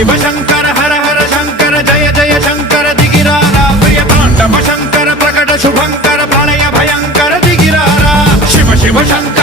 शिव शंकर हर हर शंकर जय जय शंकर दिगिरारा प्रिय तांडव शंकर प्रकट शुभंकर प्रलय भयंकर दिगिरारा शिव शिव शंकर